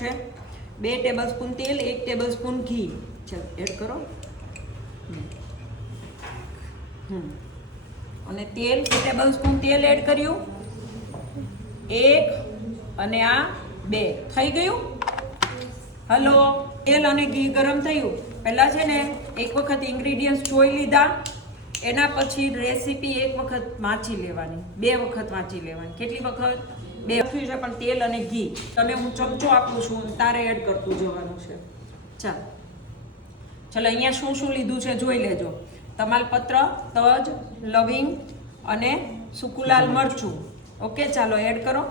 છે 2 ટેબલસ્પૂન તેલ, 1 ટેબલસ્પૂન ઘી. ચાલો એડ કરો. અને તેલ 2 ટેબલસ્પૂન તેલ એડ કર્યું. 1 અને આ 2 થઈ ગયું. હલો, તેલ અને ઘી ગરમ થયું. પહેલાં છે ને એક વખત ઇન્ગ્રીડિયન્ટ્સ જોઈ લીધા, એના પછી રેસીપી એક વખત વાંચી લેવાની, 2 વખત વાંચી લેવાની. કેટલી વખત? 2 લખ્યું છે પણ તેલ અને ઘી. તને હું ચમચો આપું છું, તારે એડ કરતું જવાનું છે. ચાલો અહીંયા શું શું લીધું છે જોઈ લેજો. તમાલપત્ર, તજ, લવિંગ અને સૂકું લાલ મરચું. ઓકે, ચાલો એડ કરો.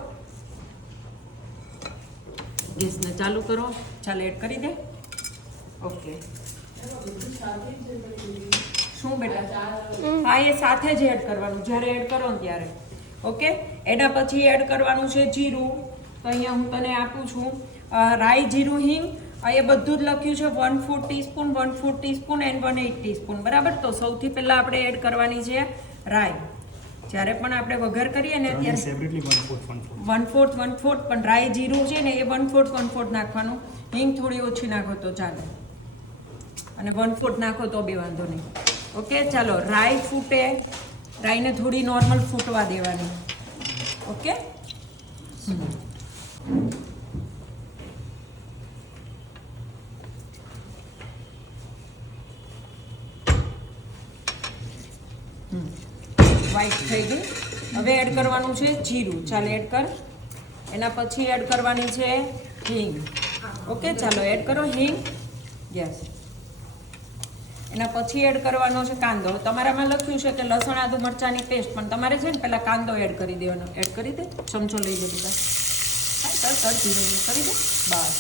ગેસને ચાલુ કરો. ચાલો એડ કરી દે. ઓકે. શું બેટા? હા, એ સાથે જ એડ કરવાનું જ્યારે એડ કરો ને ત્યારે. ઓકે, એના પછી એડ કરવાનું છે જીરું. તો અહીંયા હું તને આપું છું રાઈ, જીરું, હિંગ. એ બધું જ લખ્યું છે 1/4 ટીસ્પૂન, 1/4 ટીસ્પૂન એન્ડ 1/8 ટીસ્પૂન. બરાબર. તો સૌથી પહેલાં આપણે એડ કરવાની છે રાઈ. જ્યારે પણ આપણે વઘાર કરીએ ને ત્યારે 1/4 પણ રાઈ જીરું છે ને એ 1/4 નાખવાનું. હિંગ થોડી ઓછી નાખો તો ચાલે, અને 1/4 નાખો તો બી વાંધો નહીં. ઓકે, ચાલો રાઈ ફૂટે, રાઈને થોડી નોર્મલ ફૂટવા દેવાની. ઓકે, વ્હાઈટ થઈ ગઈ. હવે એડ કરવાનું છે જીરું. ચાલો એડ કર. એના પછી એડ કરવાની છે હિંગ. ઓકે, ચાલો એડ કરો હિંગ. યસ. એના પછી એડ કરવાનો છે કાંદો. તમારામાં લખ્યું છે કે લસણ, આદુ, મરચાંની પેસ્ટ, પણ તમારે છે ને પહેલાં કાંદો એડ કરી દેવાનો. એડ કરી દે. ચમચો લઈ દે બધા. ધીરે કરી દે. બસ.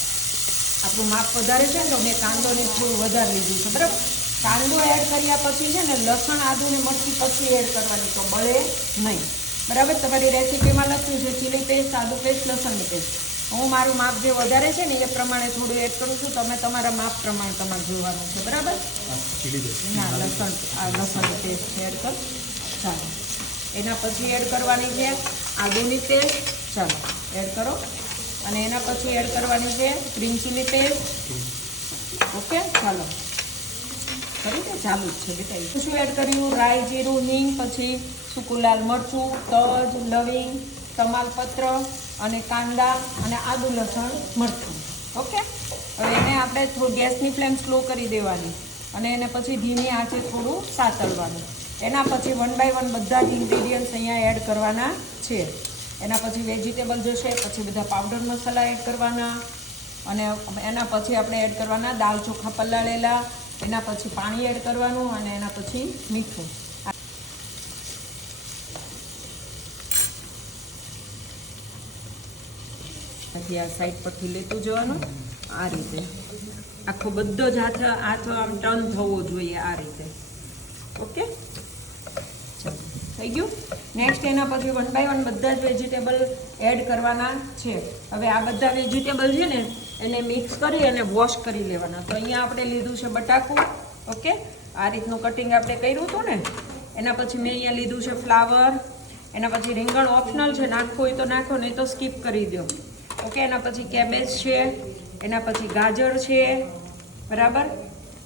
આપણું માપ વધારે છે ને તો મેં કાંદોને થોડું વધારે લીધું છે. બરાબર. કાંદો એડ કર્યા પછી છે ને લસણ, આદુ ને મરચી પછી એડ કરવાની, તો બળે નહીં. બરાબર. તમારી રેસીપીમાં લખ્યું છે ચીલી પેસ્ટ, આદુ પેસ્ટ, લસણની પેસ્ટ. હું મારું માપ જે વધારે છે ને એ પ્રમાણે થોડું એડ કરું છું. તમે તમારા માપ પ્રમાણે તમારે જોવાનું છે. બરાબર. ના, લસણની પેસ્ટ એડ કર. ચાલો એના પછી એડ કરવાની છે આદુની પેસ્ટ. ચાલો એડ કરો. અને એના પછી એડ કરવાની છે ગ્રીન ચીલી પેસ્ટ. ઓકે, ચાલો કરી દે. ચાલુ જ છે બેટા. શું એડ કર્યું? રાઈ, જીરું, હિંગ, પછી સૂકું લાલ મરચું, તજ, લવિંગ, તમાલપત્ર અને કાંદા અને આદુ, લસણ, મરચું. ઓકે, હવે એને આપણે થોડું ગેસની ફ્લેમ સ્લો કરી દેવાની અને એને પછી ધીમી આંચે થોડું સાતળવાનું. એના પછી 1 by 1 બધા જ ઇન્ગ્રીડિયન્ટ્સ અહીંયા એડ કરવાના છે. એના પછી વેજીટેબલ જશે, પછી બધા પાવડર મસાલા એડ કરવાના, અને એના પછી આપણે એડ કરવાના દાળ ચોખા પલાળેલા. એના પછી પાણી એડ કરવાનું અને એના પછી મીઠું. પછી આ સાઈડ પરથી લેતું જવાનું. આ રીતે આખો બધો જ હાથ આમ ટર્ન થવો જોઈએ આ રીતે. ઓકે, ચાલો થઈ ગયું. નેક્સ્ટ એના પછી 1 by 1 બધા જ વેજીટેબલ એડ કરવાના છે. હવે આ બધા વેજીટેબલ છે ને એને મિક્સ કરી અને વોશ કરી લેવાના. તો અહીંયા આપણે લીધું છે બટાકું. ઓકે, આ રીતનું કટિંગ આપણે કર્યું હતું ને. એના પછી મેં અહીંયા લીધું છે ફ્લાવર. એના પછી રીંગણ ઓપ્શનલ છે, નાખવું હોય તો નાખો, નહીં તો સ્કીપ કરી દો. ઓકે, એના પછી કેબેજ છે. એના પછી ગાજર છે. બરાબર.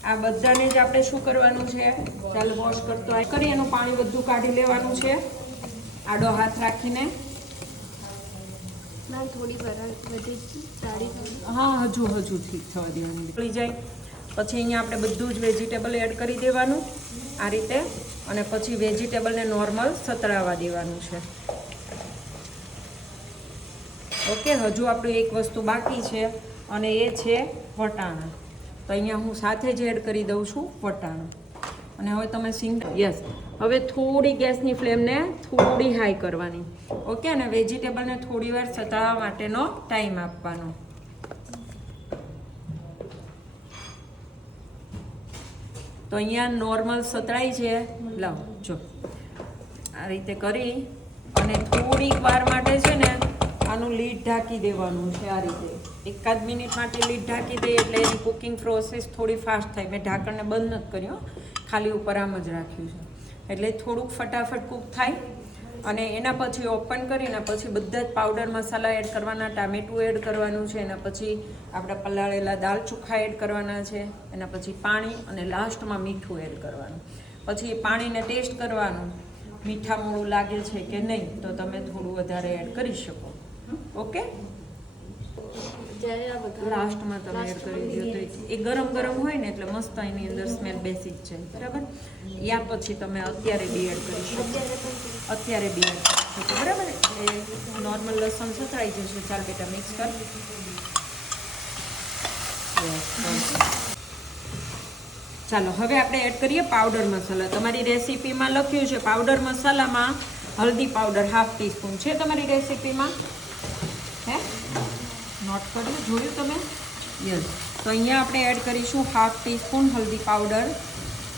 આ બધાને જ આપણે શું કરવાનું છે? ચાલો વોશ કરતો કરી એનું પાણી બધું કાઢી લેવાનું છે આડો હાથ રાખીને. હા, હજુ ઠીક થવા દેવાનું, નીકળી જાય. પછી અહીંયા આપણે બધું જ વેજીટેબલ એડ કરી દેવાનું આ રીતે, અને પછી વેજીટેબલને નોર્મલ સતળાવા દેવાનું છે. ઓકે, હજુ આપણું એક વસ્તુ બાકી છે અને એ છે વટાણા. તો અહીંયા હું સાથે જ એડ કરી દઉં છું વટાણા. અને હવે તમે યસ, હવે થોડી ગેસની ફ્લેમને થોડી હાઈ કરવાની. ઓકે, અને વેજીટેબલને થોડી વાર સતળવા માટેનો ટાઈમ આપવાનો. તો અહીંયા નોર્મલ સતળાઈ છે. લાવ જો આ રીતે કરી અને થોડીક વાર માટે છે ને આનું લીડ ઢાંકી દેવાનું છે. આ રીતે 1 મિનિટ માટે લીડ ઢાંકી દઈએ એટલે એની કુકિંગ પ્રોસેસ થોડી ફાસ્ટ થાય. મેં ઢાંકણને બંધ નથી કર્યું, ખાલી ઉપર આમ જ રાખ્યું છે, એટલે થોડુંક ફટાફટ કૂક થાય. અને એના પછી ઓપન કરીને પછી બધા જ પાવડર મસાલા એડ કરવાના, ટામેટું એડ કરવાનું છે, એના પછી આપણા પલાળેલા દાળ ચોખા એડ કરવાના છે, એના પછી પાણી અને લાસ્ટમાં મીઠું એડ કરવાનું. પછી પાણીને ટેસ્ટ કરવાનું, મીઠા મોળું લાગે છે કે નહીં, તો તમે થોડું વધારે એડ કરી શકો. ઓકે, લાસ્ટમાં તમે એડ કરી દો તો એ ગરમ ગરમ હોય ને એટલે મસ્ત એની અંદર સ્મેલ બેસી જ જાય. બરાબર, યા પછી તમે અત્યારે બી એડ કરી શકો, અત્યારે બી એડ કરી શકો. બરાબર, એ નોર્મલ લસણ સતરાઈ જશે. ચાલ બેટા મિક્સ કર. ચાલો હવે આપણે એડ કરીએ પાવડર મસાલા. તમારી રેસીપીમાં લખ્યું છે પાવડર મસાલામાં હલ્દી પાવડર 1/2 ટીસ્પૂન છે તમારી રેસીપીમાં. હે, નોટ કર્યું, જોયું તમે? યસ. તો અહીંયા આપણે એડ કરીશું 1/2 ટીસ્પૂન હલ્દી પાવડર.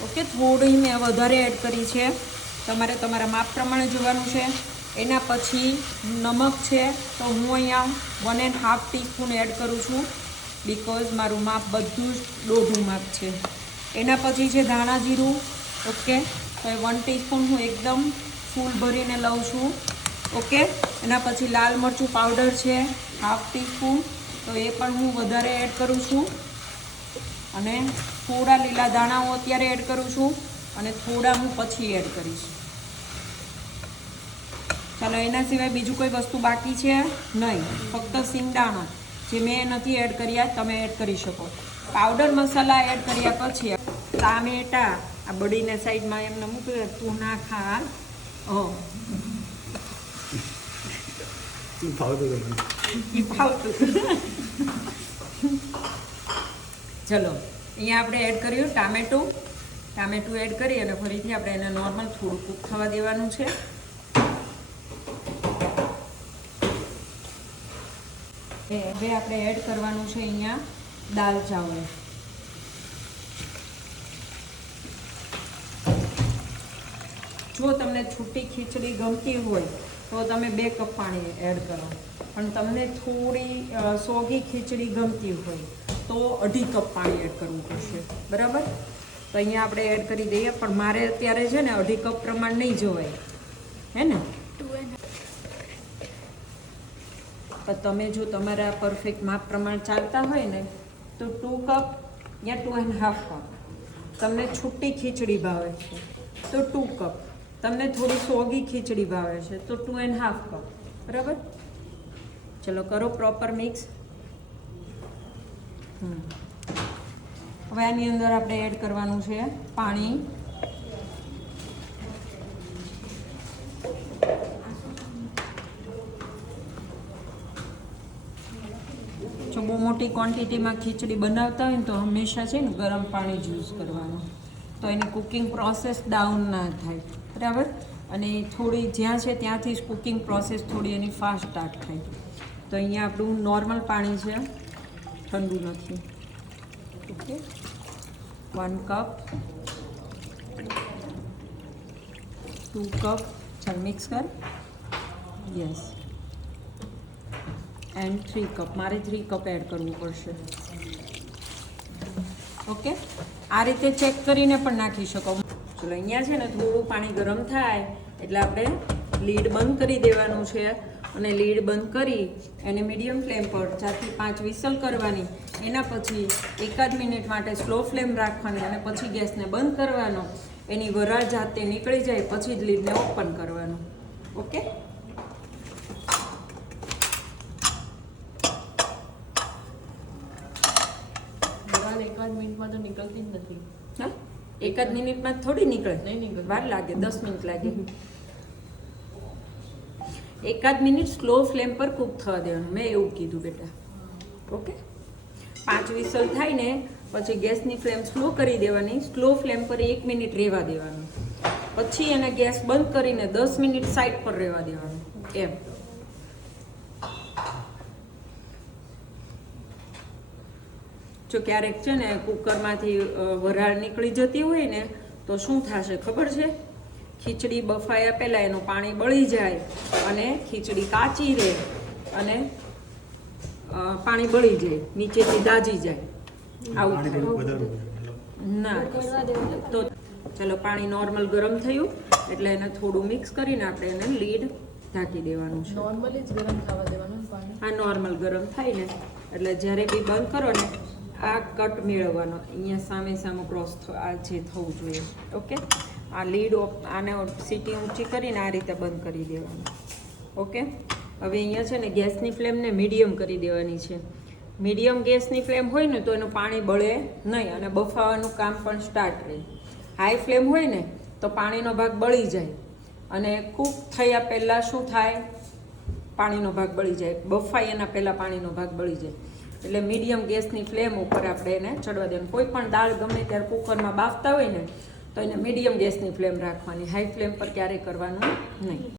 ઓકે, થોડી મેં વધારે એડ કરી છે, તમારે તમારા માપ પ્રમાણે જોવાનું છે. એના પછી નમક છે, તો હું અહીંયા 1.5 ટીસ્પૂન એડ કરું છું, બિકોઝ મારું માપ બધું જ દોઢું માપ છે. એના પછી છે ધાણા જીરું. ઓકે, તો એ 1 ટીસ્પૂન હું એકદમ ફૂલ ભરીને લઉં છું. ઓકે, એના પછી લાલ મરચું પાવડર છે 1/2 ટીસ્પૂન, તો એ પણ હું વધારે એડ કરું છું. અને થોડા લીલા ધાણા હું અત્યારે એડ કરું છું અને થોડા હું પછી એડ કરીશ. ચાલો, એના સિવાય બીજું કોઈ વસ્તુ બાકી છે નહીં, ફક્ત સિંગદાણા જે મેં નથી એડ કર્યા, તમે એડ કરી શકો. પાવડર મસાલા એડ કર્યા પછી ટામેટા આ બળીને સાઈડમાં એમને મૂકી, તું ના ખા. ચલો, અહીંયા આપણે એડ કર્યું ટામેટું એડ કરી અને ફરીથી આપણે એને નોર્મલ થોડું કૂક થવા દેવાનું છે. હવે આપણે એડ કરવાનું છે અહીંયા દાલ ચાવલ. જો તમને છૂટી ખીચડી ગમતી હોય તો તમે 2 કપ પાણી એડ કરો, પણ તમને થોડી સોગી ખીચડી ગમતી હોય તો 2.5 કપ પાણી એડ કરવું પડશે. બરાબર, તો અહીંયા આપણે એડ કરી દઈએ, પણ મારે અત્યારે છે ને 2.5 કપ પ્રમાણ નહીં જોવાય, હે ને? પણ તમે જો તમારા પરફેક્ટ માપ પ્રમાણ ચાલતા હોય ને તો 2 કપ યા 2.5 કપ. તમને છૂટી ખીચડી ભાવે છે તો 2 કપ, તમને થોડી સોગી ખીચડી ભાવે છે તો 2.5 કપ. બરાબર, ચલો કરો પ્રોપર મિક્સ. હવે આની અંદર આપણે એડ કરવાનું છે પાણી. જો બહુ મોટી ક્વોન્ટિટીમાં ખીચડી બનાવતા હોય ને તો હંમેશા છે ને ગરમ પાણી જ યુઝ કરવાનું, તો એની કુકિંગ પ્રોસેસ ડાઉન ના થાય. બરાબર, અને થોડી જ્યાં છે ત્યાંથી જ કુકિંગ પ્રોસેસ થોડી એની ફાસ્ટ સ્ટાર્ટ થાય. તો અહીંયા આપણું નોર્મલ પાણી છે, ઠંડુ નથી. Okay, 1 cup, 2 cup. ચાલ મિક્સ કર. Yes, and 3 cup. મારે 3 કપ એડ કરવું પડશે. ઓકે, આ રીતે ચેક કરીને પણ નાખી શકો. ચલો, અહીંયા છે ને થોડું પાણી ગરમ થાય એટલે આપણે લીડ બંધ કરી દેવાનું છે, અને લીડ બંધ કરી એને મીડિયમ ફ્લેમ પર 4 થી 5 વિસલ કરવાની. એના પછી 1 મિનિટ માટે સ્લો ફ્લેમ રાખવાની અને પછી ગેસને બંધ કરવાનો. એની વરાળ જાતે નીકળી જાય પછી જ લીડને ઓપન કરવાનું. ઓકે, એકાદ મિનિટમાં તો નીકળતી જ નથી. હા, 1 મિનિટમાં થોડી નીકળે, નહીં નીકળે, વાર લાગે, 10 મિનિટ લાગે. 1 મિનિટ સ્લો ફ્લેમ પર કૂક થવા દેવાનું, મેં એવું કીધું બેટા. ઓકે, 5 વિસલ થાય ને પછી ગેસની ફ્લેમ સ્લો કરી દેવાની, સ્લો ફ્લેમ પર 1 મિનિટ રહેવા દેવાનું, પછી એને ગેસ બંધ કરીને 10 મિનિટ સાઈડ પર રહેવા દેવાનું. એમ જો ક્યારેક છે ને કુકરમાંથી વરાળ નીકળી જતી હોય ને તો શું થશે ખબર છે? ખીચડી બફાયા પહેલાં એનું પાણી બળી જાય અને ખીચડી કાચી રહે અને પાણી બળી જાય, નીચેથી દાજી જાય. આવું થાય ના તો ચાલો પાણી નોર્મલ ગરમ થયું એટલે એને થોડું મિક્સ કરીને આપણે એને લીડ ઢાંકી દેવાનું છે. નોર્મલી જ ગરમ થવા દેવાનું ને પાણી. આ નોર્મલ ગરમ થાય ને એટલે જ્યારે બી બંધ કરો ને આ કટ મેળવવાનો અહીંયા સામે સામે ક્રોસ આ જે થવું જોઈએ. ઓકે, આ લીડ આને સીટી ઊંચી કરીને આ રીતે બંધ કરી દેવાનું. ઓકે, હવે અહીંયા છે ને ગેસની ફ્લેમને મીડિયમ કરી દેવાની છે. મીડિયમ ગેસની ફ્લેમ હોય ને તો એનું પાણી બળે નહીં અને બફાવાનું કામ પણ સ્ટાર્ટ રહે. હાઈ ફ્લેમ હોય ને તો પાણીનો ભાગ બળી જાય અને કૂક થયા પહેલાં શું થાય, પાણીનો ભાગ બળી જાય. બફાય એના પહેલાં પાણીનો ભાગ બળી જાય. એટલે મીડિયમ ગેસની ફ્લેમ ઉપર આપણે એને ચડવા દેવાનું. કોઈ પણ દાળ ગમે ત્યારે કુકરમાં બાફતા હોય ને તો એને મીડિયમ ગેસની ફ્લેમ રાખવાની, હાઈ ફ્લેમ પર ક્યારેય કરવાનું નહીં.